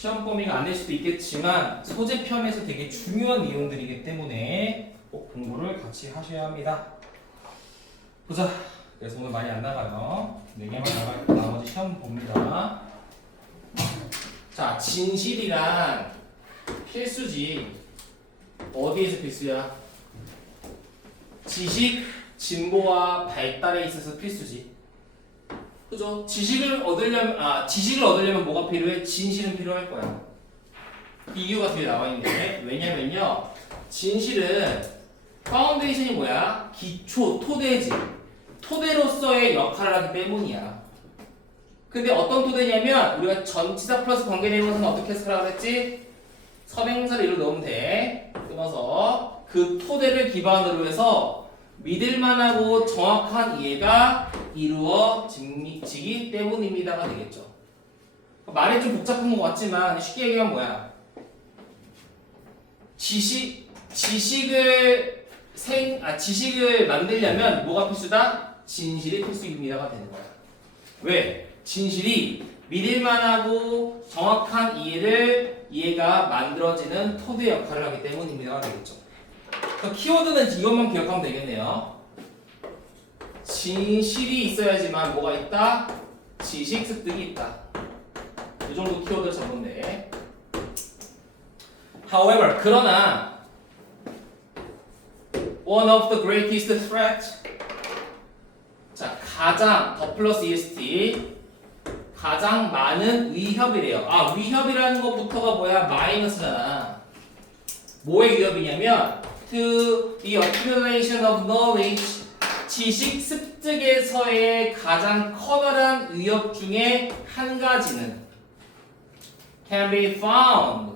시험 범위가 안 될 수도 있겠지만 소재편에서 되게 중요한 내용들이기 때문에 꼭 공부를 같이 하셔야 합니다. 보자. 그래서 오늘 많이 안 나가요. 4개만 나가고 나머지 시험 봅니다. 자, 진실이란 필수지. 어디에서 필수야? 지식, 진보와 발달에 있어서 필수지. 그죠? 지식을 얻으려면 뭐가 필요해? 진실은 필요할 거야. 이 이유가 뒤에 나와 있는데, 왜냐면요, 진실은 파운데이션이 뭐야? 기초, 토대지. 토대로서의 역할을 하기 때문이야. 근데 어떤 토대냐면 우리가 전치사 플러스 관계대명사는 어떻게 쓰라고 했지? 선행사를 일로 넣으면 돼. 끊어서 그 토대를 기반으로 해서 믿을만하고 정확한 이해가 이루어지기 때문입니다가 되겠죠. 말이 좀 복잡한 것 같지만 쉽게 얘기하면 뭐야? 지식을 만들려면 뭐가 필수다? 진실이 필수입니다가 되는 거야. 왜? 진실이 믿을만하고 정확한 이해가 만들어지는 토대 역할을 하기 때문입니다가 되겠죠. 키워드는 이것만 기억하면 되겠네요. 진실이 있어야지만 뭐가 있다? 지식 습득이 있다. 이 정도 키워드 적으면 돼. However, 그러나 one of the greatest threats. 자, 가장 더 플러스 est 가장 많은 위협이래요. 아, 위협이라는 것부터가 뭐야? 마이너스잖아. 뭐의 위협이냐면 to the accumulation of knowledge 지식 습득에서의 가장 커다란 위협 중에 한 가지는 can be found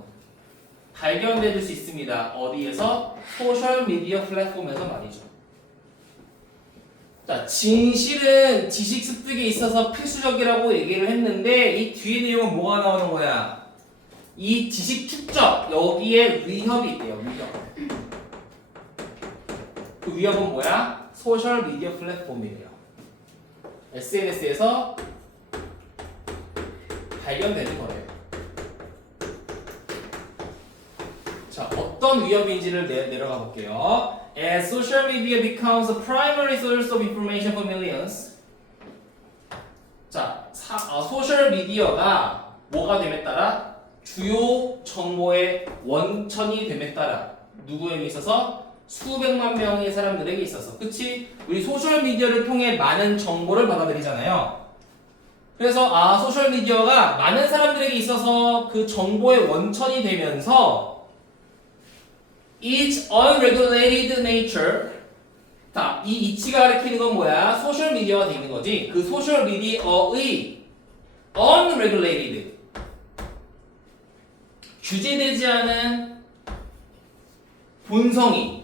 발견될 수 있습니다. 어디에서? 소셜 미디어 플랫폼에서 말이죠. 자, 진실은 지식 습득에 있어서 필수적이라고 얘기를 했는데 이 뒤에 내용은 뭐가 나오는 거야? 이 지식 축적 여기에 위협이 있대요. 위협. 그 위협은 뭐야? 소셜 미디어 플랫폼이래요. SNS에서 발견되는 거래요. 자, 어떤 위협인지를 내려가 볼게요. As social media becomes a primary source of information for millions. 자, 소셜 미디어가 뭐가 됨에 따라 주요 정보의 원천이 됨에 따라 누구에게 있어서 수백만 명의 사람들에게 있어서, 그치? 우리 소셜 미디어를 통해 많은 정보를 받아들이잖아요. 그래서 소셜 미디어가 많은 사람들에게 있어서 그 정보의 원천이 되면서 its unregulated nature. 자, 이 이치가 가리키는 건 뭐야? 소셜 미디어가 되는 거지. 그 소셜 미디어의 unregulated 규제되지 않은 본성이,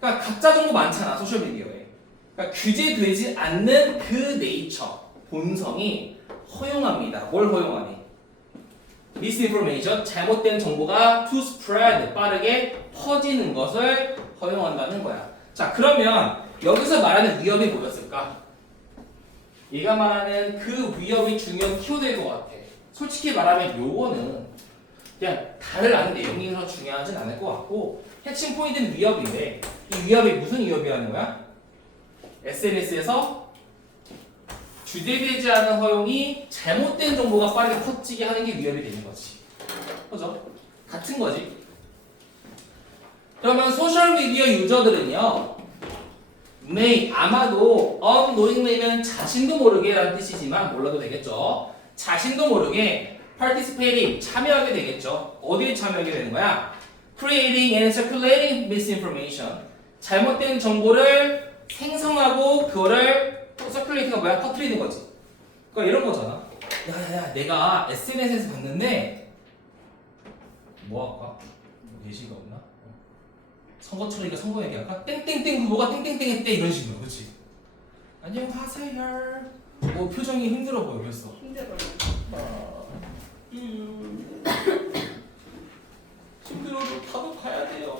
그러니까 가짜 정보 많잖아 소셜 미디어에. 그러니까 규제되지 않는 그 네이처 본성이 허용합니다. 뭘 허용하니? misinformation, 잘못된 정보가 to spread, 빠르게 퍼지는 것을 허용한다는 거야. 자, 그러면 여기서 말하는 위협이 뭐였을까? 얘가 말하는 그 위협이 중요한 키워드인 것 같아. 솔직히 말하면 요거는 그냥 다들 아는 내용이라서 중요하진 않을 것 같고 핵심 포인트는 위협인데 이 위협이 무슨 위협이라는 거야? SNS에서 규제되지 않은 허용이 잘못된 정보가 빠르게 퍼지게 하는 게 위협이 되는 거지. 그죠? 같은 거지. 그러면 소셜미디어 유저들은요, 아마도 unknowingly는 자신도 모르게 라는 뜻이지만 몰라도 되겠죠. 자신도 모르게 participating, 참여하게 되겠죠. 어디에 참여하게 되는 거야? Creating and circulating misinformation. 잘못된 정보를 생성하고 그거를 서큘레이트가 뭐야? 퍼뜨리는 거지. 그러니까 이런 거잖아. 야야야, 내가 SNS에서 봤는데 뭐 할까? 예시가 없나? 선거철이니까 선거 얘기할까? 땡땡땡 후보가 땡땡땡 했대 이런 식으로, 그렇지? 안녕하세요. 표정이 힘들어 보여. 그랬어. 힘들어요. 힘들어도 다도 가야 돼요.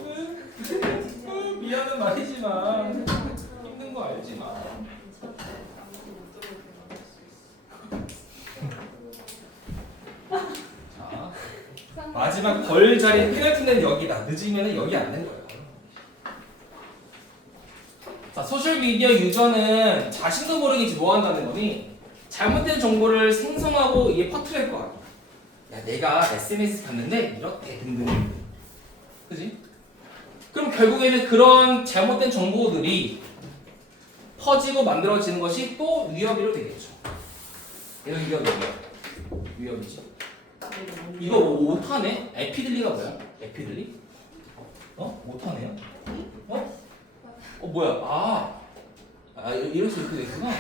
미안한 말이지만 힘든 거 알지만. 자, 마지막 벌 자리 페널티는 여기다. 늦으면 여기 안 된 거예요. 자, 소셜미디어 유저는 자신도 모르게 뭐 한다는 거니? 잘못된 정보를 생성하고 이게 퍼뜨릴 거 아니야. 야, 내가 SNS 봤는데 이렇대 등등. 그지? 그럼 결국에는 그런 잘못된 정보들이 퍼지고 만들어지는 것이 또 위협으로 되겠죠. 이런 위협이지. 이거 오타네? 에피들리가 뭐야? 에피들리? 오타네요? 뭐야? 이래서 이렇게 됐구나.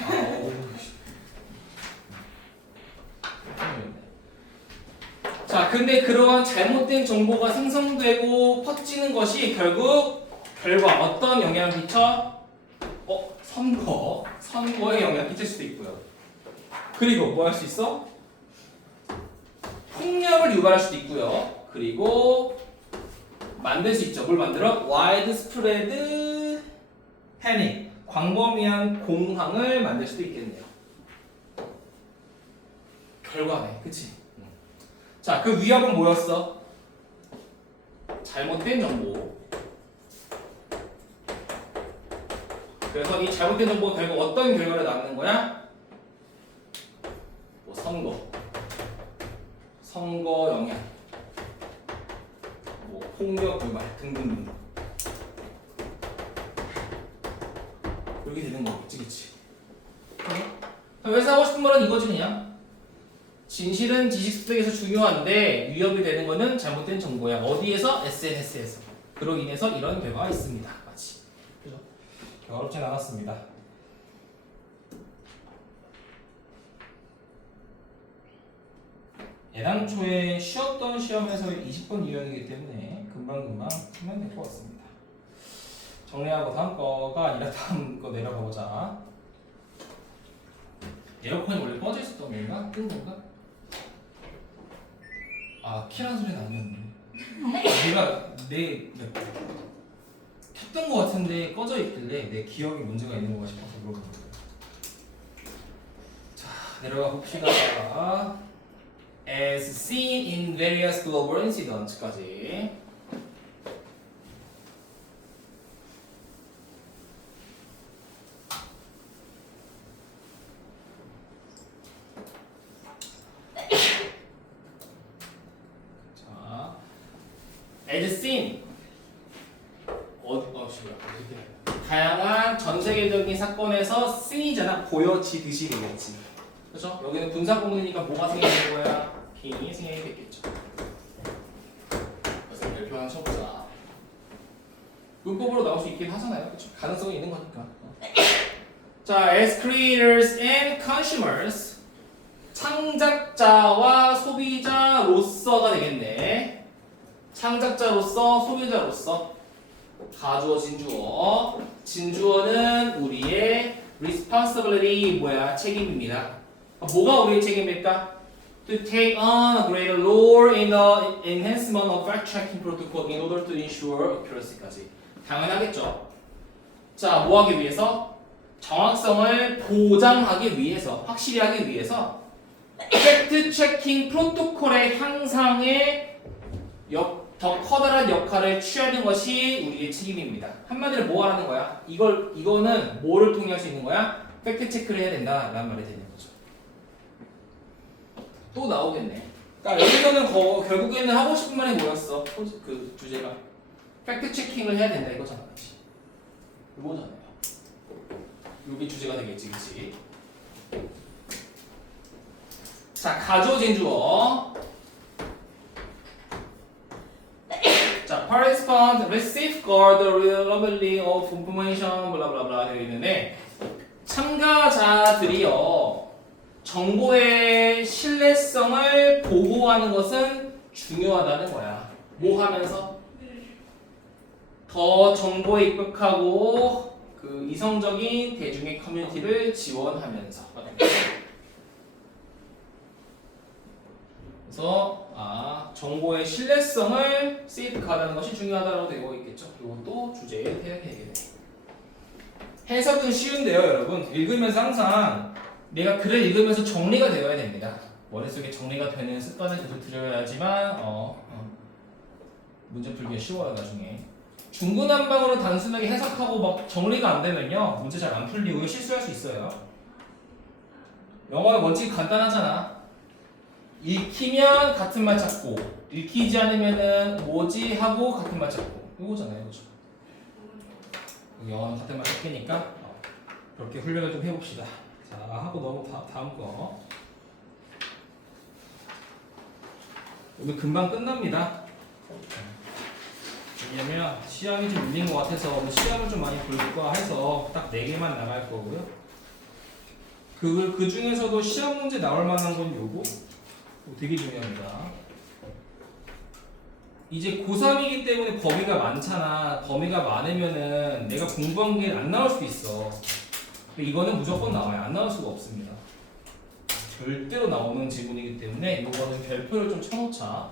자, 근데 그러한 잘못된 정보가 생성되고 퍼지는 것이 결국 결과 어떤 영향을 끼쳐? 선거에 영향을 끼칠 수도 있고요. 그리고 뭐 할 수 있어? 폭력을 유발할 수도 있고요. 그리고 만들 수 있죠. 뭘 만들어? widespread panic, 광범위한 공황을 만들 수도 있겠네요. 결과네, 그치? 자, 그 위협은 뭐였어? 잘못된 정보. 그래서 이 잘못된 정보가 결국 어떤 결과를 낳는 거야? 뭐 선거 영향, 뭐 폭력 유발 등등등. 이렇게 되는 거겠지, 그치? 여기서 하고 싶은 말은 이거지 그냥. 진실은 지식 습득에서 중요한데 위협이 되는 거는 잘못된 정보야. 어디에서? SNS에서. 그로 인해서 이런 결과가 있습니다. 맞지? 그죠? 어렵진 않았습니다. 애당초에 쉬었던 시험에서 20번 유형이기 때문에 금방금방 하면 될 것 같습니다. 정리하고 다음 거가 아니라 다음 거 내려가보자. 에어컨이 원래 꺼져 있었던 건가? 끈 건가? 키란 소리는 아니었네. 켰던 거 같은데 꺼져 있길래 내 기억에 문제가 있는 건가 싶어서 물어본 거예요. 자, 내려가 봅시다. As seen in various global incidents까지. 자, as seen. 다양한 전 세계적인 사건에서 seen이잖아. 보여지듯이 되겠지. 그렇죠? 여기는 분사 공문이니까 뭐가 생기는 거야? 빙이 생기겠죠. 그래서 별표 하나 쳐보자. 문법으로 나올 수 있긴 하잖아요. 그렇죠? 가능성이 있는 거니까. 자, as creators and consumers, 창작자와 소비자로서가 되겠네. 창작자로서, 소비자로서. 가주어, 진주어. 진주어는 우리의 responsibility 책임입니다. 뭐가 우리의 책임일까? To take on a greater role in the enhancement of fact-checking protocol in order to ensure accuracy까지. 당연하겠죠. 자, 뭐 하기 위해서? 정확성을 보장하기 위해서, 확실히 하기 위해서 팩트-체킹 프로토콜의 향상에 더 커다란 역할을 취하는 것이 우리의 책임입니다. 한마디로 뭐 하라는 거야? 이거는 뭐를 통해 할 수 있는 거야? 팩트-체크를 해야 된다라는 말이 되는 거죠. 또 나오겠네. 그러니까 여기서는 결국에는 하고 싶은 말이 뭐였어? 그 주제가 팩트 체킹을 해야 된다 이거잖아, 그렇지? 이거잖아요. 여기 주제가 되겠지, 그렇지? 자, 가주어 진주어. 자, participant safeguard the reliability of information, 블라블라블라 되어 있는데 참가자들이요. 정보의 신뢰성을 보호하는 것은 중요하다는 거야. 뭐 하면서? 더 정보에 입각하고 그 이성적인 대중의 커뮤니티를 지원하면서. 그래서 정보의 신뢰성을 세이프가하는 것이 중요하다고 되고 있겠죠. 이것도 주제에 해당되겠네. 해석은 쉬운데요, 여러분. 읽으면서 항상 내가 글을 읽으면서 정리가 되어야 됩니다. 머릿속에 정리가 되는 습관을 계속 들여야지만 문제 풀기 쉬워요 나중에. 중구난방으로 단순하게 해석하고 막 정리가 안 되면요 문제 잘 안 풀리고 실수할 수 있어요. 영어의 원칙이 간단하잖아. 읽히면 같은 말 찾고 읽히지 않으면은 뭐지 하고 같은 말 찾고 이거잖아요. 이거죠. 영어는 같은 말 찾기니까 그렇게 훈련을 좀 해봅시다. 자 하고 다음 거. 오늘 금방 끝납니다. 왜냐면 시험이 좀 밀린 것 같아서 오늘 시험을 좀 많이 볼까 해서 딱 4개만 나갈 거고요. 그 중에서도 시험 문제 나올 만한 건 요거 되게 중요합니다. 이제 고3이기 때문에 범위가 많잖아. 범위가 많으면은 내가 공부한 게 안 나올 수도 있어. 근데 이거는 무조건 나와요. 안 나올 수가 없습니다. 절대로 나오는 지문이기 때문에 이거는 별표를 좀 쳐놓자.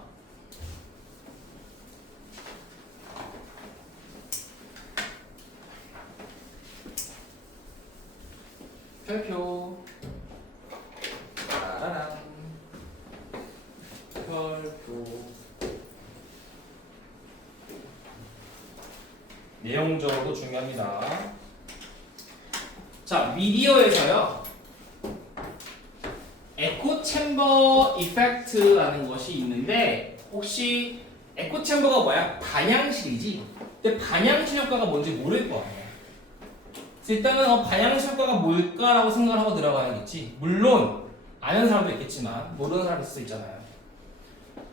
별표. 따라란. 별표. 내용적으로도 중요합니다. 자, 미디어에서요. 에코 챔버 이펙트라는 것이 있는데 혹시 에코 챔버가 뭐야? 반향실이지. 근데 반향실 효과가 뭔지 모를 거 아니야. 일단은 반향실 효과가 뭘까라고 생각을 하고 들어가야겠지. 물론 아는 사람도 있겠지만 모르는 사람도 있을 수 있잖아요.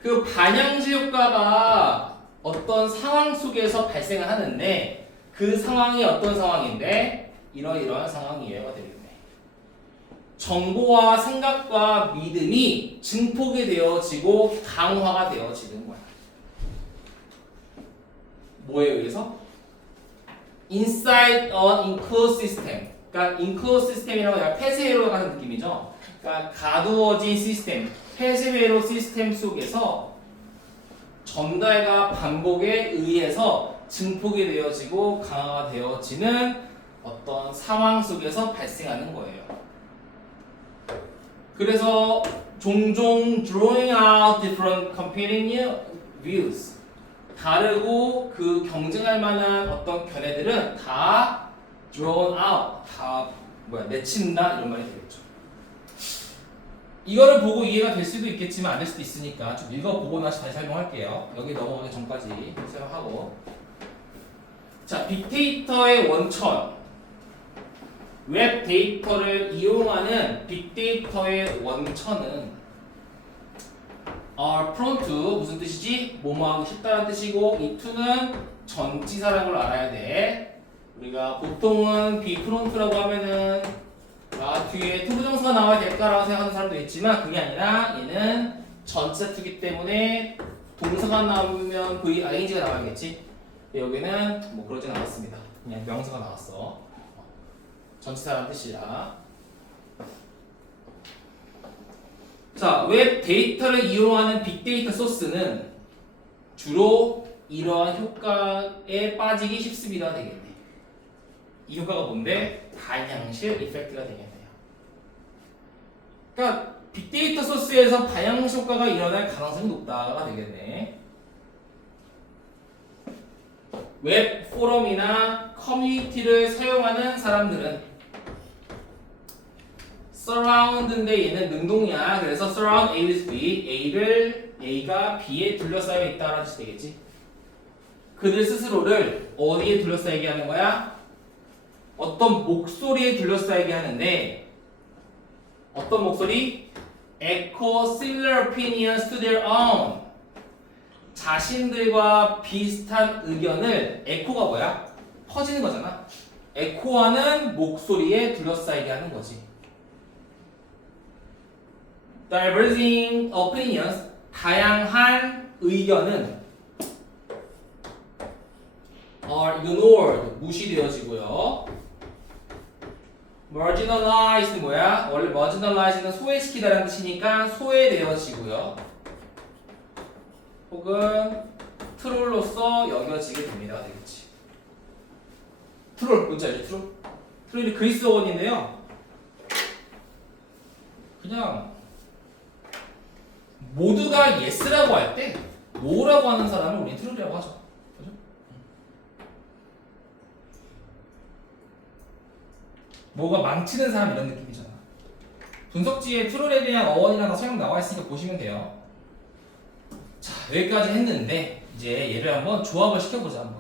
그 반향실 효과가 어떤 상황 속에서 발생을 하는데 그 상황이 어떤 상황인데 이러이러한 상황이 이해가 되겠네. 정보와 생각과 믿음이 증폭이 되어지고 강화가 되어지는 거야. 뭐에 의해서? Inside an enclosed system. 그러니까 enclosed system이라고 내가 폐쇄회로 가는 느낌이죠. 그러니까 가두어진 시스템, 폐쇄회로 시스템 속에서 전달과 반복에 의해서 증폭이 되어지고 강화가 되어지는 어떤 상황 속에서 발생하는 거예요. 그래서 종종 drawing out different competing views, 다르고 그 경쟁할 만한 어떤 견해들은 다 drawn out, 다 맺힌다 이런 말이 되겠죠. 이거를 보고 이해가 될 수도 있겠지만 안 될 수도 있으니까 좀 읽어보고 다시 설명할게요. 여기 넘어가기 전까지 설명하고. 자, 빅데이터의 원천. 웹 데이터를 이용하는 빅데이터의 원천은 프론트 무슨 뜻이지? 뭐뭐하기 쉽다는 뜻이고 이 to는 전치사라는 걸 알아야 돼. 우리가 보통은 비프론트라고 하면은 뒤에 to 부정사가 나와야 될까라고 생각하는 사람도 있지만 그게 아니라 얘는 전치사 to이기 때문에 동사가 나오면 ing가 나와야겠지. 여기는 뭐 그러진 않았습니다. 그냥 명사가 나왔어. 전치사라는 뜻이라. 자, 웹 데이터를 이용하는 빅데이터 소스는 주로 이러한 효과에 빠지기 쉽습니다 되겠네. 이 효과가 뭔데? 반향실 이펙트가 되겠네요. 그러니까 빅데이터 소스에서 반향실 효과가 일어날 가능성이 높다가 되겠네. 웹 포럼이나 커뮤니티를 사용하는 사람들은 surround인데 얘는 능동이야. 그래서 surround A with B, A가 B에 둘러싸여 있다라는 뜻이 되겠지. 그들 스스로를 어디에 둘러싸이게 하는 거야? 어떤 목소리에 둘러싸이게 하는데 어떤 목소리? Echo similar opinions to their own. 자신들과 비슷한 의견을 에코가 뭐야? 퍼지는 거잖아. 에코하는 목소리에 둘러싸이게 하는 거지. Diverging opinions, 다양한 의견은 are ignored, 무시되어지고요. marginalized 뭐야? 원래 marginalize는 소외시키다라는 뜻이니까 소외되어지고요. 혹은 트롤로서 여겨지게 됩니다. 되겠지. 트롤 뭔지 알죠? 트롤? 트롤이 그리스어원인데요. 그냥 모두가 예스라고 할 때 노라고 하는 사람을 우리 트롤이라고 하죠. 그죠? 뭐가 망치는 사람 이런 느낌이잖아. 분석지에 트롤에 대한 어원이나 다 설명 나와 있으니까 보시면 돼요. 자, 여기까지 했는데 이제 얘를 한번 조합을 시켜보자. 한번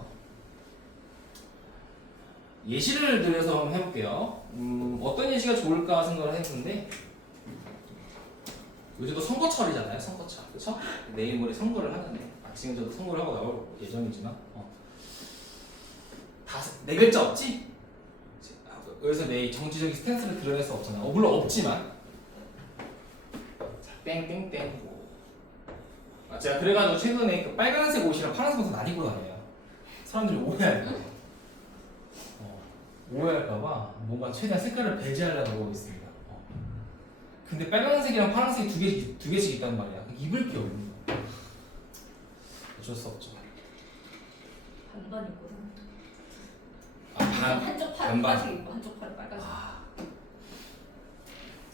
예시를 들여서 한번 해볼게요. 어떤 예시가 좋을까 생각을 했는데, 요즘도 선거철이잖아요. 선거철, 그렇죠? 내일 모레 선거를 하는데, 지금 저도 선거를 하고 나올 예정이지만, 다 내 글자 없지? 여기서 내 정치적인 스탠스를 드러낼 수 없잖아. 물론 없지만, 자, 땡땡땡. 제가 그래가지고 최근에 그 빨간색 옷이랑 파란색 옷을 안 입고 다녀요. 사람들이 오해할까봐. 오해할까봐 뭔가 최대한 색깔을 배제하려고 하고 있습니다. 근데 빨간색이랑 파란색이 두 개씩 있단 말이야. 입을 게 없는 거야. 어쩔 수 없죠. 반반이거든. 반, 한쪽 팔 반반. 빨간색 입고 한쪽 팔 빨간색.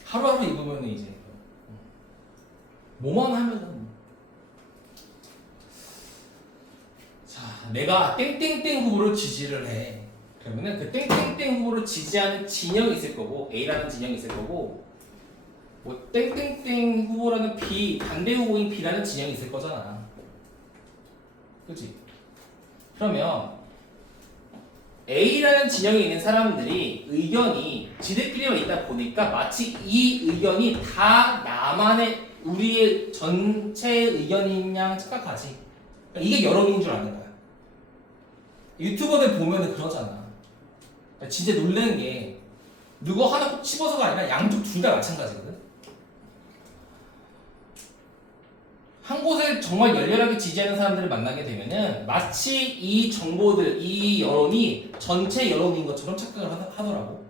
하루하루 입으면 이제 뭐만 하면은 자, 내가 땡땡땡 후보를 지지를 해. 그러면은 그 땡땡땡 후보를 지지하는 진영이 있을 거고, A라는 진영이 있을 거고, 뭐 땡땡땡 후보라는 B, 반대 후보인 B라는 진영이 있을 거잖아. 그렇지? 그러면 A라는 진영에 있는 사람들이 의견이 지들끼리만 있다 보니까 마치 이 의견이 다 나만의 우리의 전체 의견인 양 착각하지. 그러니까 이게 여론인 줄 아는 거야. 유튜버들 보면은 그러잖아. 진짜 놀라는 게 누구 하나 꼭 집어서가 아니라 양쪽 둘 다 마찬가지거든. 한 곳을 정말 열렬하게 지지하는 사람들을 만나게 되면은 마치 이 정보들, 이 여론이 전체 여론인 것처럼 착각을 하더라고.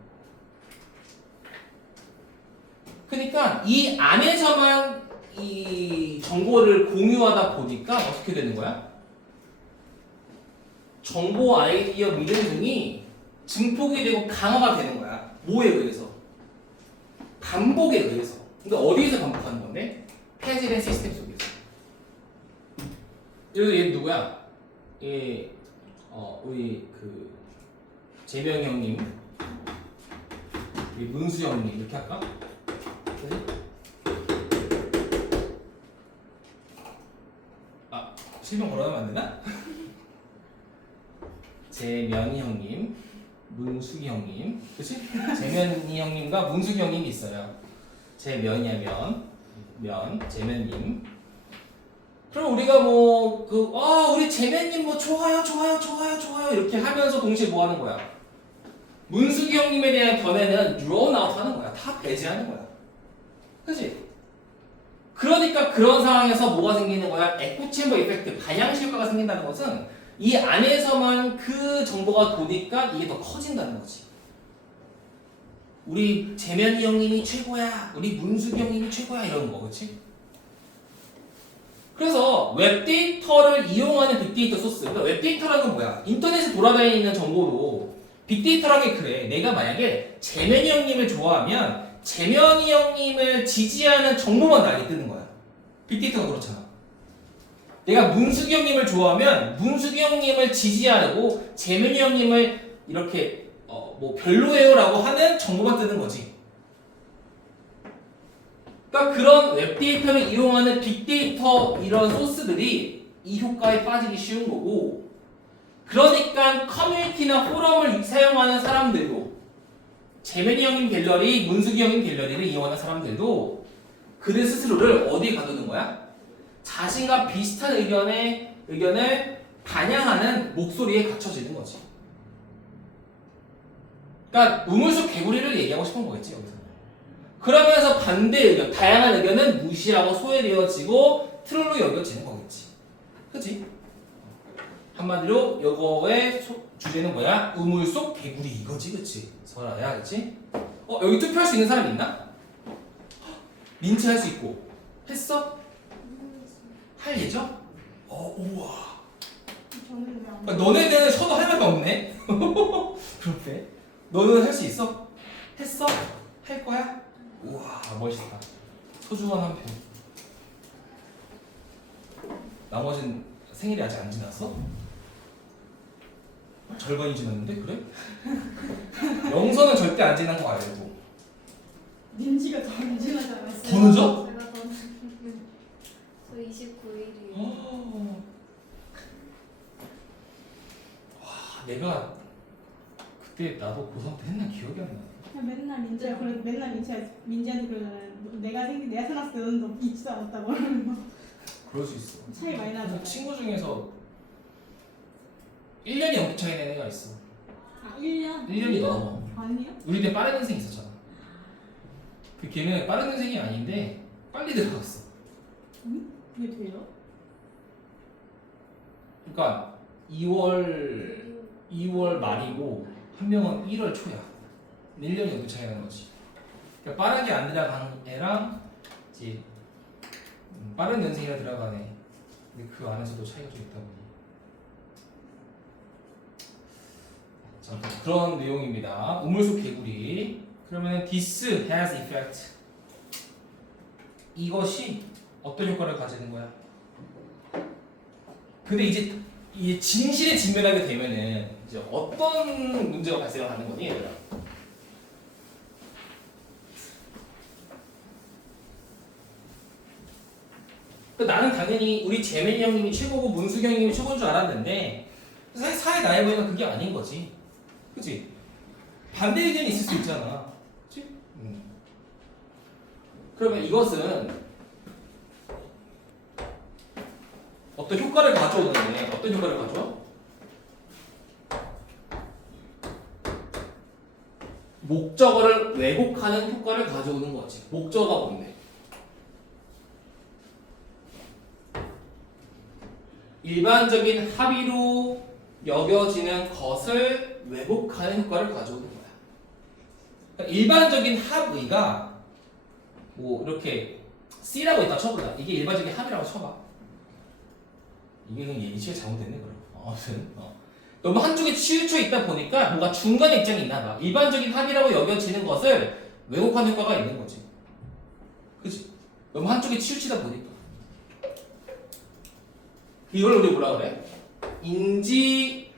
그러니까 이 안에서만 이 정보를 공유하다 보니까 어떻게 되는 거야? 정보, 아이디어, 믿음 등이 증폭이 되고 강화가 되는 거야. 뭐에 의해서? 반복에 의해서. 그러니까 어디에서 반복하는 건데? 폐지된 시스템 속에서. 여기서 얘 누구야? 얘 우리 그 재명이 형님, 우리 문수 형님 이렇게 할까? 그지? 실명 걸어놓으면 안 되나? 재면이 형님, 문숙이 형님, 그치? 재면이 형님과 문숙이 형님이 있어요. 재면이야 재면님. 그럼 우리가 뭐 우리 재면님 뭐 좋아요 이렇게 하면서 동시에 뭐 하는 거야? 문숙이 형님에 대한 견해는 드론 아웃 하는 거야. 다 배제하는 거야. 그치? 그러니까 그런 상황에서 뭐가 생기는 거야? 에코챔버 이펙트, 반향시 효과가 생긴다는 것은 이 안에서만 그 정보가 도니까 이게 더 커진다는 거지. 우리 재면이 형님이 최고야, 우리 문숙이 형님이 최고야 이러는 거, 그렇지? 그래서 웹데이터를 이용하는 빅데이터 소스. 그러니까 웹데이터라는 건 뭐야? 인터넷에 돌아다니는 정보로 빅데이터라는 게 그래. 내가 만약에 재면이 형님을 좋아하면 재면이 형님을 지지하는 정보만 나에게 뜨는 거야. 빅데이터가 그렇잖아. 내가 문숙이 형님을 좋아하면 문숙이 형님을 지지하고 재면이 형님을 이렇게 뭐 별로예요라고 하는 정보만 뜨는 거지. 그러니까 그런 웹데이터를 이용하는 빅데이터 이런 소스들이 이 효과에 빠지기 쉬운 거고, 그러니까 커뮤니티나 포럼을 사용하는 사람들도 재면이 형님 갤러리, 문숙이 형님 갤러리를 이용하는 사람들도 그들 스스로를 어디에 가두는 거야? 자신과 비슷한 의견을 반영하는 목소리에 갖춰지는 거지. 그러니까 우물속 개구리를 얘기하고 싶은 거겠지 여기서. 그러면서 반대 의견, 다양한 의견은 무시하고 소외되어지고 트롤로 여겨지는 거겠지. 그치? 한마디로 이거의 주제는 뭐야? 우물속 개구리 이거지, 그치? 설아야, 그치? 여기 투표할 수 있는 사람 있나? 린치 할 수 있고. 했어? 할 예정? 우와. 너네는 쳐도 할 말이 없네? 그렇대. 너는 할 수 있어? 했어? 할 거야? 우와, 멋있다. 소중한 한 표. 나머지는 생일이 아직 안 지났어? 절반이 지났는데? 그래? 영서는 절대 안 지난 거 알고. 민지가 더 민지가 더 늦어? 제가 더 저 29일이에요. 와, 내가 그때 나도 고3 때 했나 기억이 안 나. 그냥 맨날 민지야 그래 맨날 민지한테 그러잖아요. 내가 태어났을 때 너는 너 있지도 않았다고 그러는 거. 그럴 수 있어. 차이 많이 나잖아. 친구 중에서 1년이 연기 차이 나는 애가 있어. 아 1년? 1년이 넘어. 아니야? 우리 때 빠른 년생 있었잖아. 그 걔는 빠른 년생이 아닌데 빨리 들어갔어. 그게 돼요? 그러니까 2월 말이고 한 명은 1월 초야. 1년이 연기 차이 나는 거지. 그러니까 빠르게 안 들어간 애랑 이제 빠른 년생이라 들어간 애. 근데 그 안에서도 차이가 좀 있다 보니. 자, 아무튼 그런 내용입니다. 우물속 개구리. 그러면 this has effect. 이것이 어떤 효과를 가지는 거야? 근데 이제 이 진실에 직면하게 되면은 이제 어떤 문제가 발생을 하는 거니, 얘들아? 나는 당연히 우리 재민이 형님이 최고고 문숙이 형님이 최고인 줄 알았는데 사실 사회 나이 보니까 그게 아닌 거지. 그치? 반대 의견이 있을 수 있잖아. 그치? 그러면 이것은 어떤 효과를 가져오는데 어떤 효과를 가져와? 목적어를 왜곡하는 효과를 가져오는 거지. 목적어가 뭔데? 일반적인 합의로 여겨지는 것을 왜곡하는 효과를 가져오는 거야. 그러니까 일반적인 합의가 뭐 이렇게 C라고 있다 쳐보자. 이게 일반적인 합의라고 쳐봐. 이게 그냥 예시가 잘못됐네 그럼. 아무튼 너무 한쪽에 치우쳐 있다 보니까 뭔가 중간의 입장이 있나 봐. 일반적인 합의라고 여겨지는 것을 왜곡하는 효과가 있는 거지. 그치? 너무 한쪽에 치우치다 보니까. 이걸 우리 뭐라 그래? 인지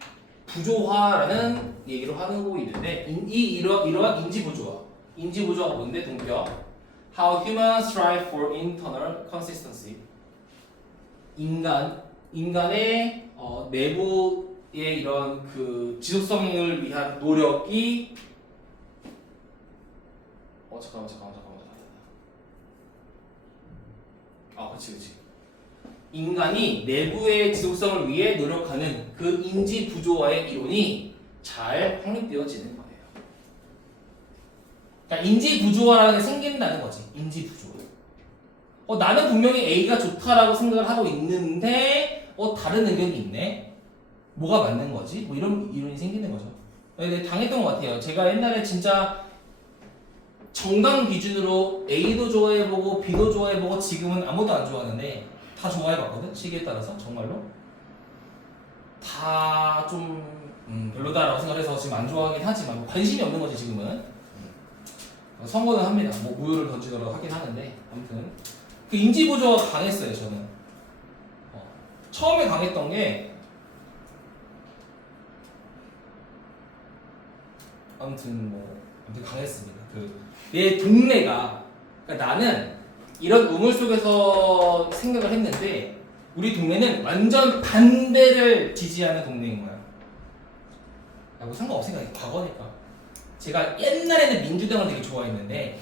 부조화라는 얘기를 하는 거 있는데 이러한 인지 부조화. 인지 부조화가 뭔데? 동격. How humans strive for internal consistency. 인간의 내부의 이런 그 지속성을 위한 노력이 잠깐만. 그렇지. 인간이 내부의 지속성을 위해 노력하는 그 인지 부조화의 이론이 잘 확립되어지는 거예요. 그러니까 인지 부조화라는 게 생긴다는 거지. 인지 부조화. 나는 분명히 A가 좋다라고 생각을 하고 있는데 다른 의견이 있네. 뭐가 맞는 거지? 뭐 이런 이론이 생기는 거죠. 네, 당했던 것 같아요. 제가 옛날에 진짜 정당 기준으로 A도 좋아해보고 B도 좋아해보고 지금은 아무도 안 좋아하는데 다 좋아해봤거든. 시기에 따라서 정말로 다 좀 별로다라고 생각해서 지금 안 좋아하긴 하지만 관심이 없는 거지 지금은. 선거는 합니다. 뭐 무효를 던지더라도 하긴 하는데 아무튼 그 인지 부조화가 강했어요 저는. 처음에 강했던 게 아무튼 강했습니다. 내 동네가 그러니까 나는 이런 우물 속에서 생각을 했는데 우리 동네는 완전 반대를 지지하는 동네인 거야. 뭐 상관없으니까 과거니까. 제가 옛날에는 민주당을 되게 좋아했는데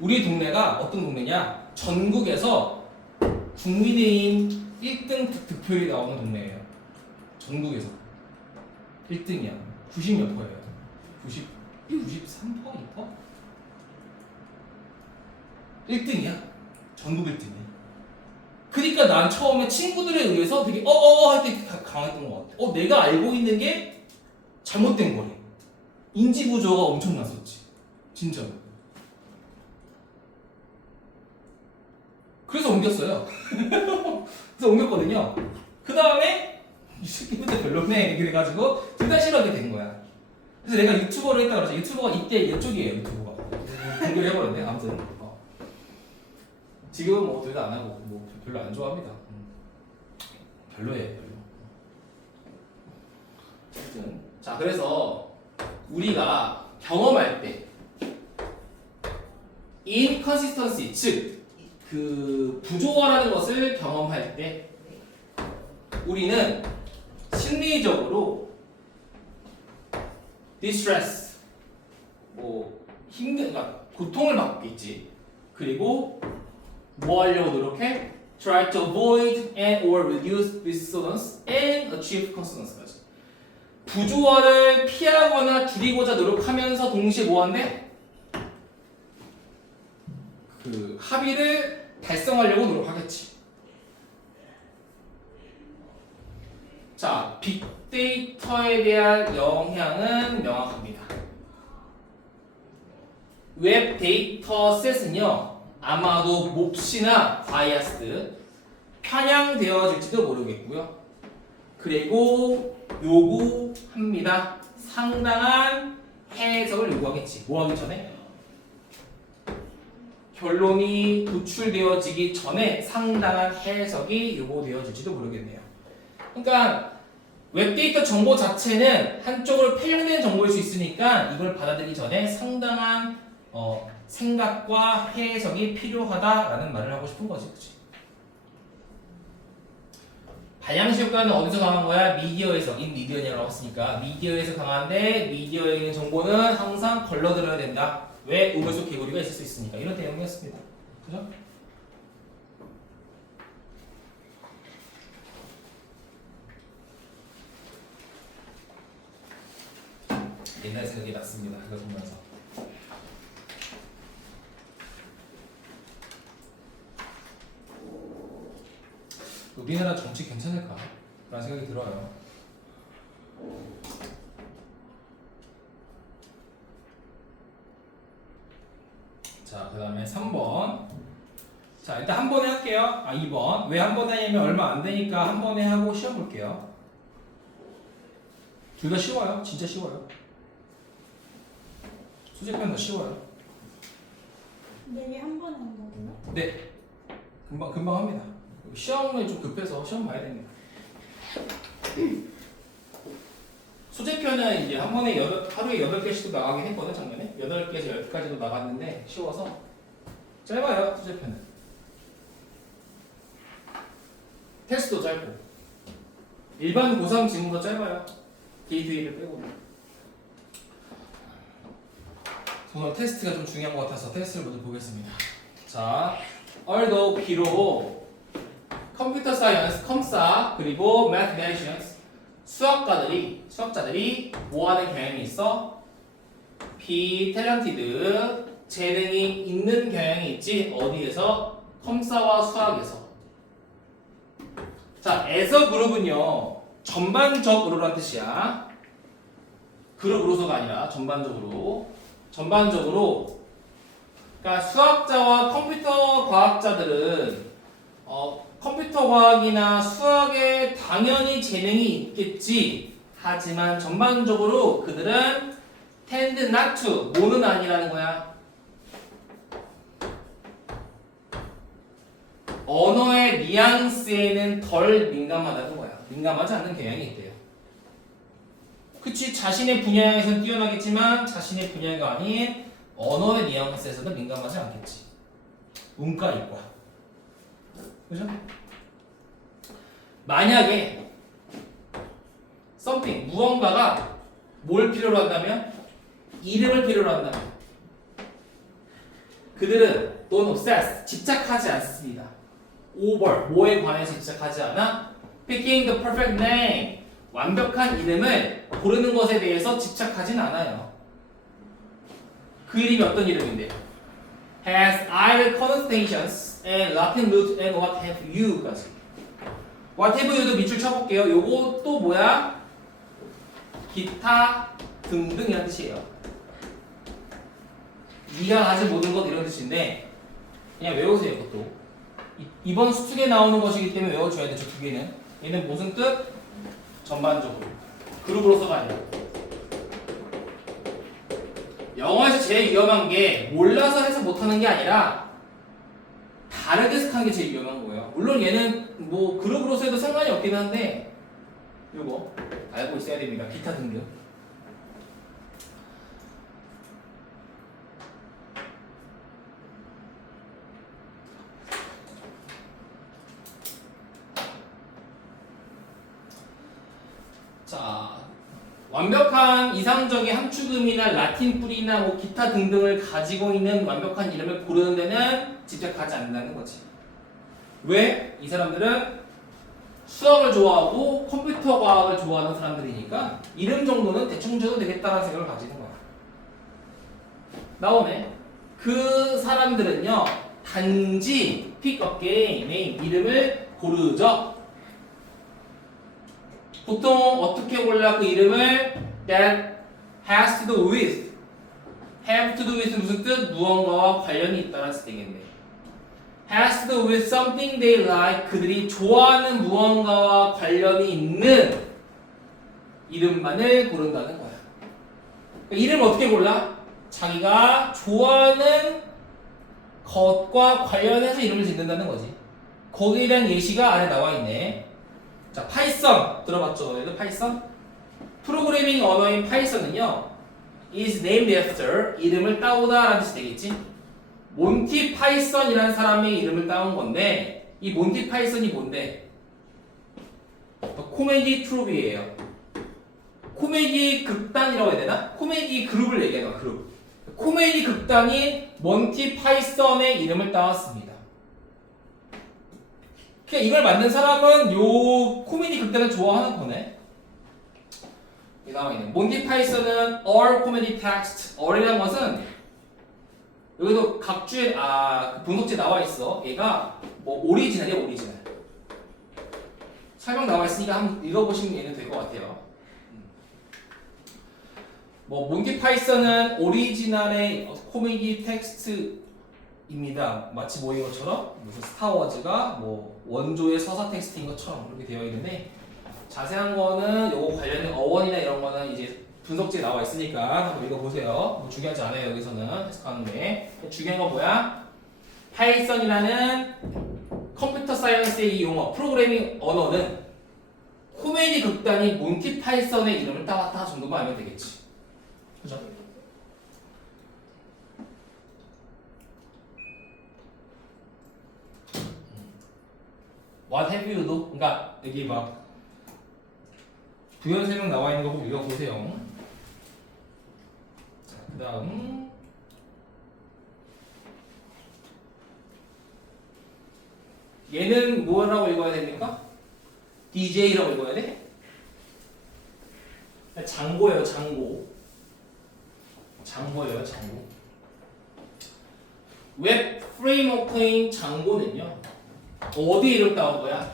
우리 동네가 어떤 동네냐? 전국에서 국민의힘 1등 득표율이 나오는 동네예요. 전국에서 1등이야. 90몇 퍼예요. 93퍼? 2퍼? 1등이야. 전국 1등이야. 그러니까 난 처음에 친구들에 의해서 되게 할 때 강했던 것 같아. 내가 알고 있는 게 잘못된 거래. 인지 부조화가 엄청났었지. 진짜로. 그래서 옮겼어요. 그래서 옮겼거든요. 그 다음에 이 새끼들 별로네 그래가지고 둘 다 싫어하게 된 거야. 그래서 내가 유튜버를 했다 그러지. 유튜버가 이때 이쪽이에요. 유튜버가. 공개를 해버렸네. 아무튼 지금은 뭐 둘 다 안 하고 뭐 별로 안 좋아합니다. 별로예요, 별로. 어쨌든 자, 그래서 우리가 경험할 때 inconsistency, 즉 그 부조화라는 것을 경험할 때 우리는 심리적으로 distress, 뭐 그러니까 고통을 받겠지. 그리고 뭐 하려고 노력해? Try to avoid and or reduce dissonance and achieve consonance까지. 부조화를 피하거나 줄이고자 노력하면서 동시에 뭐 한대? 그 합의를 달성하려고 노력하겠지. 자, 빅데이터에 대한 영향은 명확합니다. 웹 데이터셋은요, 아마도 몹시나 바이어스드 편향되어질지도 모르겠고요. 그리고 요구합니다. 상당한 해석을 요구하겠지. 뭐 하기 전에? 결론이 도출되어지기 전에 상당한 해석이 요구되어질지도 모르겠네요. 그러니까 웹데이터 정보 자체는 한쪽으로 편향된 정보일 수 있으니까 이걸 받아들이기 전에 상당한 생각과 해석이 필요하다라는 말을 하고 싶은 거지, 그치? 발양시 효과는 어디서 강한 거야? 미디어에서, 인미디어냐고 했으니까 미디어에서 강한데 미디어에 있는 정보는 항상 걸러들어야 된다. 왜? 우물 속 개구리가 있을 수 있으니까. 이런 내용이었습니다. 그죠? 옛날 생각이 났습니다. 이거 보면서. 우리나라 정치 괜찮을까? 라는 생각이 들어요. 자, 그 다음에 3번. 자, 일단 한 번에 할게요. 2번. 왜 한 번에 하냐면 얼마 안 되니까 한 번에 하고 시험 볼게요. 둘 다 쉬워요. 진짜 쉬워요. 수제편 더 쉬워요. 이게 한 번에 한다고요? 네. 금방 합니다. 시험이 좀 급해서 시험 봐야 됩니다. 소재편은 이제 한 번에 하루에 8개씩도 나가긴 했거든, 작년에. 8개에서 10개까지도 나갔는데 쉬워서 짧아요, 소재편은. 테스트도 짧고. 일반 고3 지문도 짧아요. D2A를 빼고는. 오늘 테스트가 좀 중요한 것 같아서 테스트를 먼저 보겠습니다. 자, although 비록 컴퓨터 사이언스, 컴사, 그리고 mathematicians, 수학자들이 뭐 하는 경향이 있어? talented, 재능이 있는 경향이 있지. 어디에서? 컴사와 수학에서. 자, as 그룹은요, 전반적으로란 뜻이야. 그룹으로서가 아니라 전반적으로. 그러니까 수학자와 컴퓨터 과학자들은 컴퓨터 과학이나 수학에 당연히 재능이 있겠지. 하지만 전반적으로 그들은 tend not to, 뭐는 아니라는 거야. 언어의 뉘앙스에는 덜 민감하다는 거야. 민감하지 않는 경향이 있대요. 그치, 자신의 분야에서는 뛰어나겠지만 자신의 분야가 아닌 언어의 뉘앙스에서는 민감하지 않겠지. 문과, 이과. 그죠? 만약에 something, 무언가가 뭘 필요로 한다면? 이름을 필요로 한다면 그들은 don't obsess, 집착하지 않습니다. over, 뭐에 관해서 집착하지 않아? picking the perfect name, 완벽한 이름을 고르는 것에 대해서 집착하진 않아요. 그 이름이 어떤 이름인데? has either connotations and Latin root and what have you까지. what have you도 밑줄 쳐볼게요. 요거 또 뭐야? 기타 등등이라는 뜻이에요. 네가 가진 모든 것 이런 뜻인데 그냥 외우세요. 이것도 이번 수특에 나오는 것이기 때문에 외워줘야 돼. 저 두 개는. 얘는 무슨 뜻? 전반적으로. 그룹으로서가 아니라. 영어에서 제일 위험한 게 몰라서 해서 못하는 게 아니라 다르게 해석하는 게 제일 위험한 거예요. 물론 얘는 뭐 그룹으로서 해도 상관이 없긴 한데 요거 알고 있어야 됩니다. 기타 등등. 자, 완벽한 이상적인 함축음이나 라틴 뿌리나 뭐 기타 등등을 가지고 있는 완벽한 이름을 고르는 데는 직접 가지 않는다는 거지. 왜? 이 사람들은 수학을 좋아하고 컴퓨터 과학을 좋아하는 사람들이니까 이름 정도는 대충 줘도 되겠다는 생각을 가지는 거야. 나오네. 그 사람들은요, 단지 pick a game, 이름을 고르죠. 보통 어떻게 골라 그 이름을? That has to do with. have to do with 무슨 뜻? 무언가와 관련이 있다는 뜻이겠네. has to do with something they like. 그들이 좋아하는 무언가와 관련이 있는 이름만을 고른다는 거야. 그러니까 이름을 어떻게 골라? 자기가 좋아하는 것과 관련해서 이름을 짓는다는 거지. 거기에 대한 예시가 안에 나와 있네. 자, 파이썬 들어봤죠? 너희들 파이썬? 프로그래밍 언어인 파이썬은요, is named after 이름을 따오다 라는 뜻이 되겠지? 몬티 파이썬이라는 사람의 이름을 따온 건데, 이 몬티 파이썬이 뭔데? 코미디 트룹이에요. 코미디 극단이라고 해야 되나? 코미디 그룹을 얘기하는 거야, 그룹. 코미디 극단이 몬티 파이썬의 이름을 따왔습니다. 그냥 이걸 만든 사람은 요 코미디 극단을 좋아하는 거네. 이 나와있네. 몬티 파이썬은 all comedy text. all이라는 것은 여기도 각주에 분석지에 나와 있어. 얘가 뭐 오리지널이야, 오리지널. 설명 나와 있으니까 한번 읽어보시면 얘는 될 것 같아요. 뭐 몬티 파이썬은 오리지널의 코미디 텍스트입니다. 마치 뭐 이것처럼 무슨 스타워즈가 뭐 원조의 서사 텍스트인 것처럼 그렇게 되어 있는데, 자세한 거는 요거 관련된 어원이나 이런 거는 이제 분석지에 나와 있으니까 한번 읽어보세요. 뭐 중요하지 않아요, 여기서는 해석하는데. 중요한 건 뭐야? 파이썬이라는 컴퓨터 사이언스의 이 용어, 프로그래밍 언어는 코미디 극단이 몬티 파이썬의 이름을 따왔다 정도만 알면 되겠지. 그죠? What have you do? 그러니까 여기 막 부연 설명 나와 있는 거 보고 읽어보세요. 자, 그 다음 얘는 뭐라고 읽어야 됩니까? DJ라고 읽어야 돼? 장고예요, 장고. 장고예요, 장고. 웹 프레임워크인 장고는요, 어디 이름 따온 거야?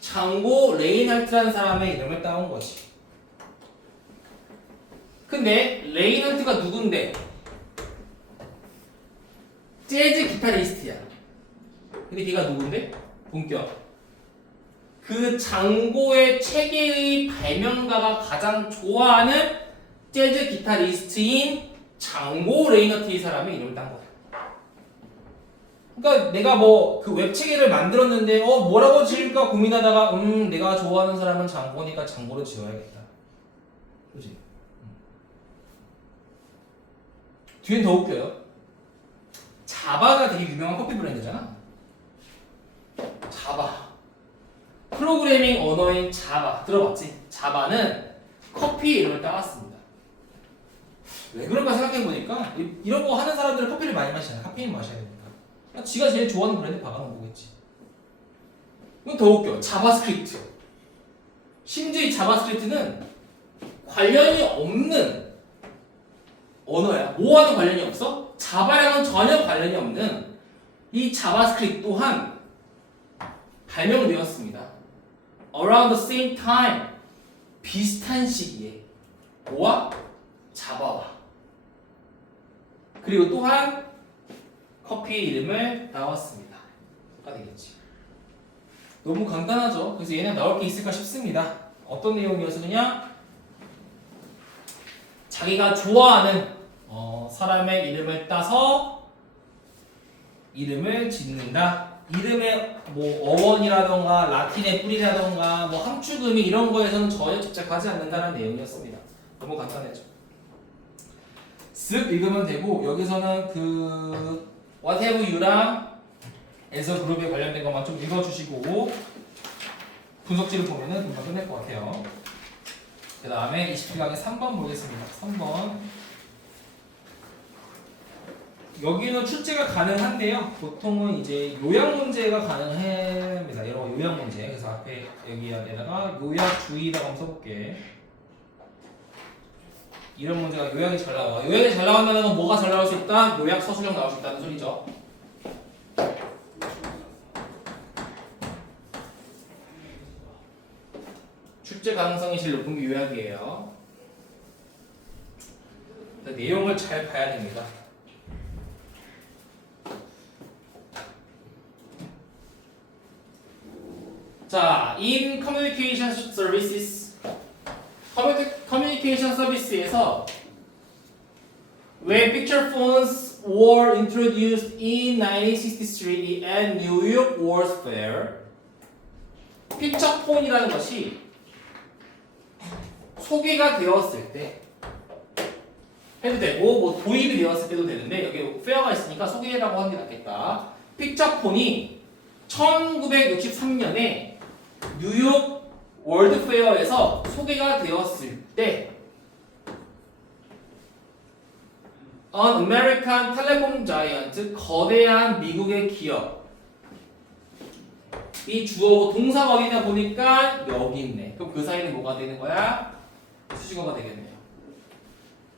장고 레인할트라는 사람의 이름을 따온 거지. 근데 레인할트가 누군데? 재즈 기타리스트야. 근데 걔가 누군데? 본격. 그 장고의 체계의 발명가가 가장 좋아하는 재즈 기타리스트인 장고 레인하트 이 사람의 이름을 딴 거야. 그러니까 내가 뭐 그 웹 체계를 만들었는데 뭐라고 지을까 고민하다가 내가 좋아하는 사람은 장고니까 장고로 지어야겠다. 그렇지? 뒤엔 더 웃겨요. 자바가 되게 유명한 커피 브랜드잖아. 자바. 프로그래밍 언어인 자바 들어봤지? 자바는 커피 이름을 따왔습니다. 왜 그럴까 생각해보니까 이런 거 하는 사람들은 커피를 많이 마시잖아. 카페인 마셔야 되니까. 지가 제일 좋아하는 브랜드 박아놓은 거겠지. 이건 더 웃겨. 자바스크립트. 심지어 이 자바스크립트는 관련이 없는 언어야. 뭐와는 관련이 없어? 자바랑은 전혀 관련이 없는 이 자바스크립트 또한 발명되었습니다. Around the same time. 비슷한 시기에. 뭐와? 자바와. 그리고 또한 커피의 이름을 따왔습니다. 가 되겠지. 너무 간단하죠? 그래서 얘는 나올 게 있을까 싶습니다. 어떤 내용이었으냐? 자기가 좋아하는 사람의 이름을 따서 이름을 짓는다. 이름의 뭐 어원이라던가 라틴의 뿌리라던가 뭐 함축음이 이런 거에서는 전혀 집착하지 않는다는 내용이었습니다. 너무 간단했죠. 쓱 읽으면 되고 여기서는 그 what have you랑 에서 그룹에 관련된 것만 좀 읽어주시고 분석지를 보면은 금방 끝낼 것 같아요. 그 다음에 20강의 3번 보겠습니다. 3번. 여기는 출제가 가능한데요. 보통은 이제 요약 문제가 가능합니다. 이런 거 요약 문제. 그래서 앞에 여기에다가 요약 주의라고 한번 써볼게. 이런 문제가 요약이 잘 나와. 요약이 잘 나온다는 건 뭐가 잘 나올 수 있다? 요약 서술형 나올 수 있다는 소리죠. 출제 가능성이 제일 높은 게 요약이에요. 내용을 잘 봐야 됩니다. 자, in communication services, communication service에서 when picture phones were introduced in 1963 at New York World's Fair, 피처폰이라는 것이 소개가 되었을 때 해도 되고 뭐 도입이 되었을 때도 되는데 여기 페어가 있으니까 소개라고 하는 게 낫겠다. 피처폰이 1963년에 뉴욕 월드 페어에서 소개가 되었을 때 An American Telecom Giant, 거대한 미국의 기업이 주어고 동사가 어디다 보니까 여기 있네. 그럼 그 사이는 뭐가 되는 거야? 수식어가 되겠네요.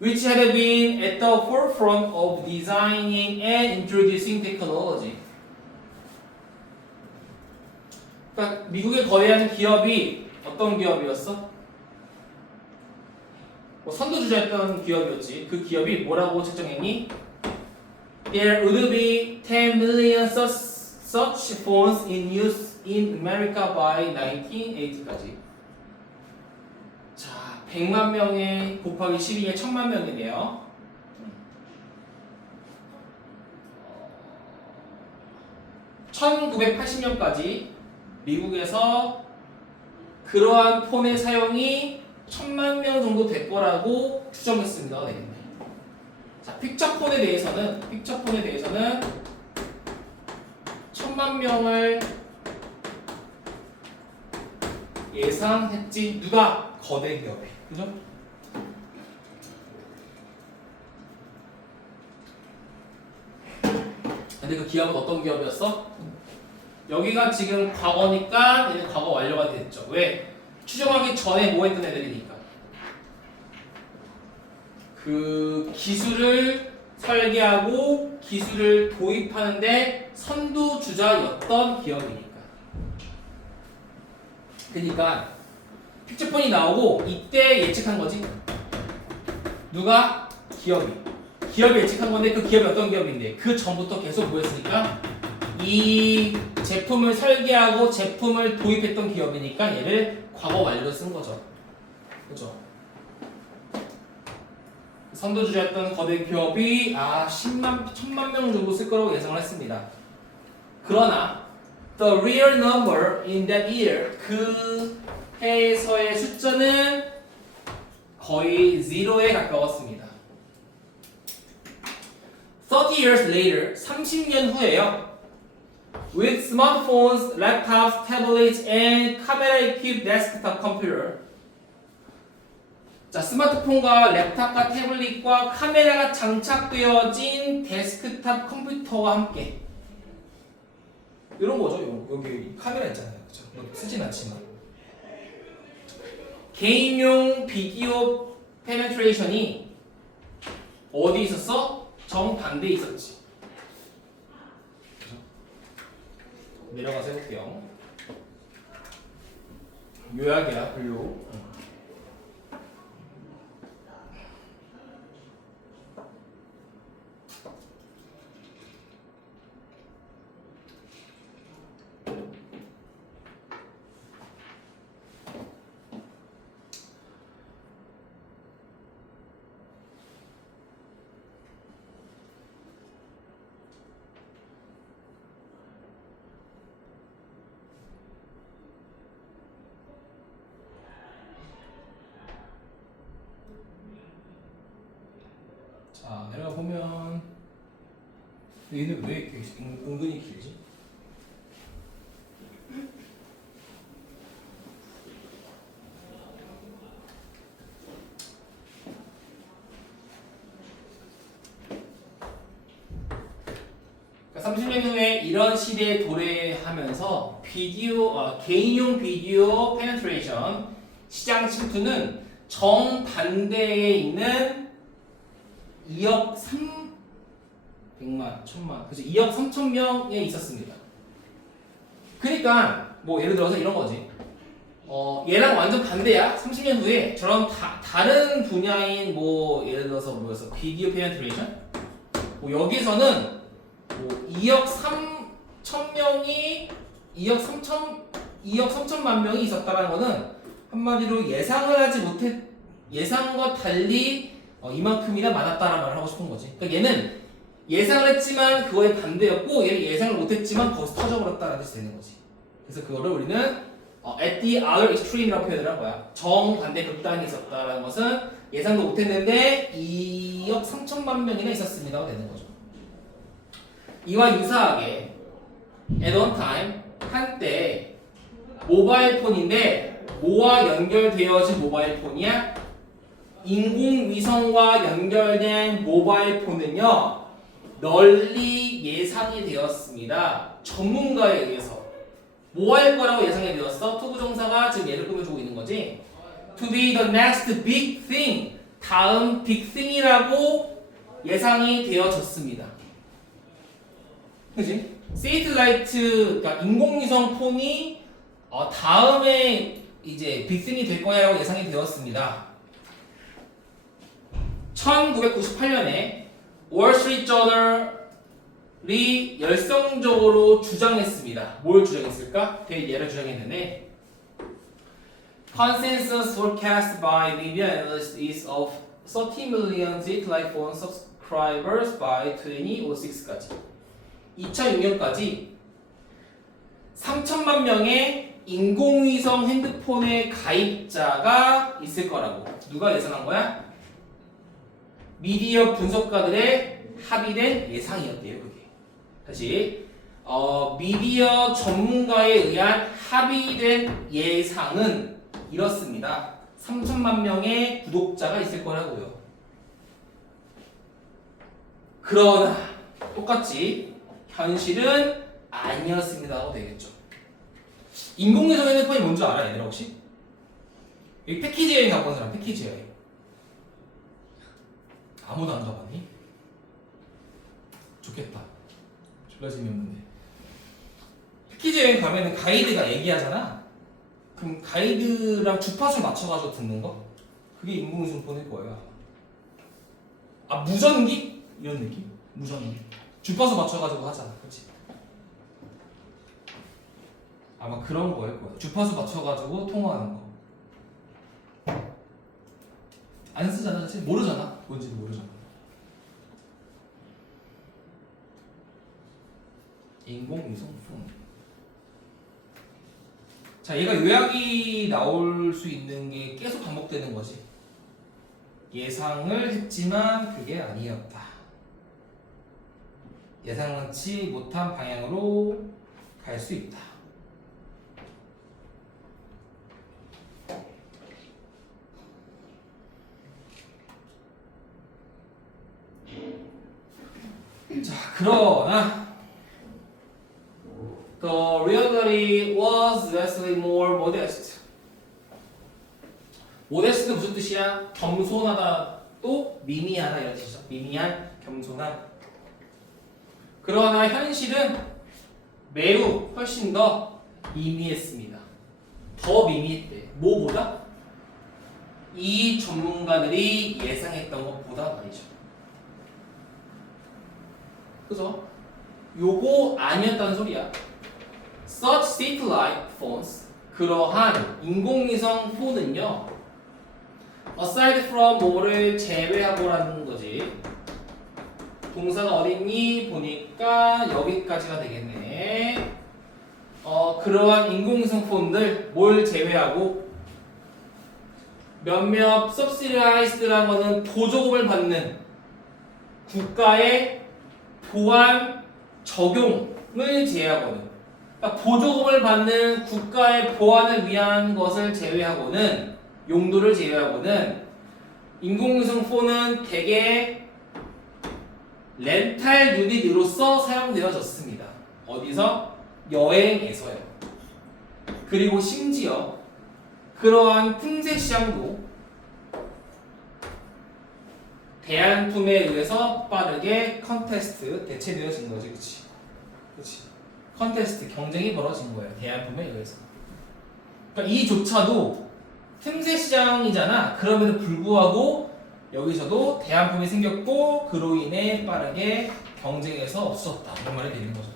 Which had been at the forefront of designing and introducing technology. 그러니까 미국의 거대한 기업이 어떤 기업이었어? 뭐 선두주자였던 기업이었지. 그 기업이 뭐라고 책정했니? There would be 10 million such phones in use in America by 1980까지. 자, 100만 명에 곱하기 12에 1000만 명이네요. 1980년까지 미국에서 그러한 폰의 사용이 1000만 명 정도 될 거라고 추정했습니다. 되겠네. 자, 픽처폰에 대해서는 1000만 명을 예상했지. 누가? 거대 기업이. 그죠? 근데 그 기업은 어떤 기업이었어? 여기가 지금 과거니까 얘는 과거 완료가 됐죠. 왜? 추정하기 전에 뭐 했던 애들이니까. 그 기술을 설계하고 기술을 도입하는데 선두주자였던 기업이니까. 그러니까 픽처폰이 나오고 이때 예측한 거지. 누가? 기업이 예측한 건데 그 기업이 어떤 기업인데 그 전부터 계속 뭐였으니까 이 제품을 설계하고 제품을 도입했던 기업이니까 얘를 과거 완료로 쓴 거죠. 그죠? 선두주자였던 거대 기업이 1000만 명 정도 쓸 거라고 예상을 했습니다. 그러나 the real number in that year, 그 해에서의 숫자는 거의 0에 가까웠습니다. 30 years later, 30년 후에요. With smartphones, laptops, tablets, and camera-equipped desktop computer. 자, 스마트폰과 랩탑과 태블릿과 카메라가 장착되어진 데스크탑 컴퓨터와 함께 이런 거죠. 여기 카메라 있잖아요. 그죠? 쓰진 않지만 개인용 비디오 페네트레이션이 어디 있었어? 정반대에 있었지. 그죠? 내려가서 해볼게요. 요약이야, 분류. 자, 내려가 보면 얘는 왜 이렇게 은근히 길지? 그러니까 30년 후에 이런 시대에 도래하면서 개인용 비디오 페네트레이션 시장 침투는 정반대에 있는 2억 300만, 1000만, 그죠? 2억 3천 명에 있었습니다. 그러니까 뭐 예를 들어서 이런 거지. 얘랑 완전 반대야. 30년 후에 저런 다른 분야인 뭐 예를 들어서 뭐였어? 비디오 페네트레이션? 뭐 여기서는 뭐 2억 3천 명이 2억 3천만 명이 있었다는 거는 한마디로 예상과 달리 이만큼이나 많았다라는 말을 하고 싶은 거지. 그러니까 얘는 예상을 했지만 그거에 반대였고 얘는 예상을 못했지만 거기서 터져버렸다라는 뜻이 되는 거지. 그래서 그거를 우리는 at the other extreme이라고 표현을 한 거야. 정반대 극단이 있었다라는 것은 예상도 못했는데 2억 3천만 명이나 있었습니다가 되는 거죠. 이와 유사하게 at one time 한때 모바일 폰인데 뭐와 연결되어진 모바일 폰이야? 인공위성과 연결된 모바일 폰은요 널리 예상이 되었습니다. 전문가에 의해서 뭐 할 거라고 예상이 되었어? 투부정사가 지금 얘를 꾸며주고 있는 거지. To be the next big thing 다음 big thing이라고 예상이 되어졌습니다. 그지? 세이틀라이트, 그러니까 인공위성 폰이 다음에 이제 빅싱이 될 거야라고 예상이 되었습니다. 1998년에 월스트리트저널이 열성적으로 주장했습니다. 뭘 주장했을까? 얘를 주장했는데 Consensus forecast by media analysts is of 30 million satellite phone subscribers by 2006까지 2006년까지 3천만 명의 인공위성 핸드폰의 가입자가 있을 거라고 누가 예상한 거야? 미디어 분석가들의 합의된 예상이었대요. 그게 다시 미디어 전문가에 의한 합의된 예상은 이렇습니다. 3천만 명의 구독자가 있을 거라고요. 그러나 똑같이 현실은 아니었습니다 하고 되겠죠. 인공위성 핸드폰이 뭔지 알아 얘들아 혹시? 여기 패키지 여행 가본 사람 패키지 여행 아무도 안 가봤니? 좋겠다. 졸라 재미없는데. 패키지 여행 가면은 가이드가 얘기하잖아. 그럼 가이드랑 주파수 맞춰가지고 듣는 거? 그게 인공위성 폰일 거예요. 아 무전기? 이런 느낌? 무전기. 주파수 맞춰가지고 하잖아, 그렇지? 아마 그런 거일 거야. 주파수 맞춰가지고 통화하는 거. 안 쓰잖아, 사실 모르잖아. 뭔지도 모르잖아. 인공위성 폰. 자, 얘가 요약이 나올 수 있는 게 계속 반복되는 거지. 예상을 했지만 그게 아니었다. 예상치 못한 방향으로 갈 수 있다. 자, 그러나 the reality was vastly more modest. modest는 무슨 뜻이야? 겸손하다 또 미미하다 이런 뜻이죠. 미미한, 겸손한. 그러나 현실은 매우 훨씬 더 미미했습니다. 더 미미했대. 뭐보다? 이 전문가들이 예상했던 것보다 말이죠. 그죠? 요거 아니었다는 소리야. Such satellite phones, 그러한 인공위성 폰은요, aside from 뭐를 제외하고라는 거지. 동사가 어딨니? 보니까 여기까지가 되겠네. 그러한 인공위성 폰들 뭘 제외하고 몇몇 subsidized라는 거는 보조금을 받는 국가의 보안 적용을 제외하고는, 그러니까 보조금을 받는 국가의 보안을 위한 것을 제외하고는, 용도를 제외하고는 인공위성4는 대개 렌탈 유닛으로서 사용되어졌습니다. 어디서? 여행에서요. 그리고 심지어 그러한 틈새 시장도 대한품에 의해서 빠르게 컨테스트 대체되어진 거지, 그렇지? 그렇지. 컨테스트 경쟁이 벌어진 거예요. 대한품에 의해서. 그러니까 이조차도 틈새 시장이잖아. 그럼에도 불구하고 여기서도 대한품이 생겼고 그로 인해 빠르게 경쟁에서 없어졌다. 이런 말이 되는 거죠.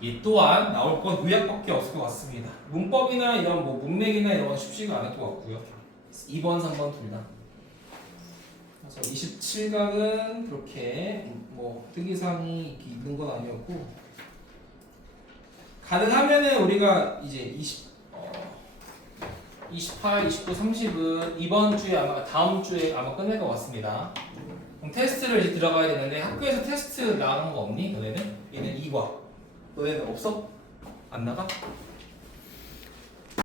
이 또한 나올 건 요약밖에 없을 것 같습니다. 문법이나 이런 뭐 문맥이나 이런 건 쉽지가 않을 것 같고요. 2번, 3번 둘 다. 그래서 27강은 그렇게 뭐 특이사항이 있는 건 아니었고, 가능하면은 우리가 이제 28, 29, 30은 이번 주에 아마 다음 주에 아마 끝낼 것 같습니다. 그럼 테스트를 이제 들어가야 되는데 학교에서 테스트 나가는 거 없니? 너네는? 얘는 2과. 너네는 없어? 안 나가?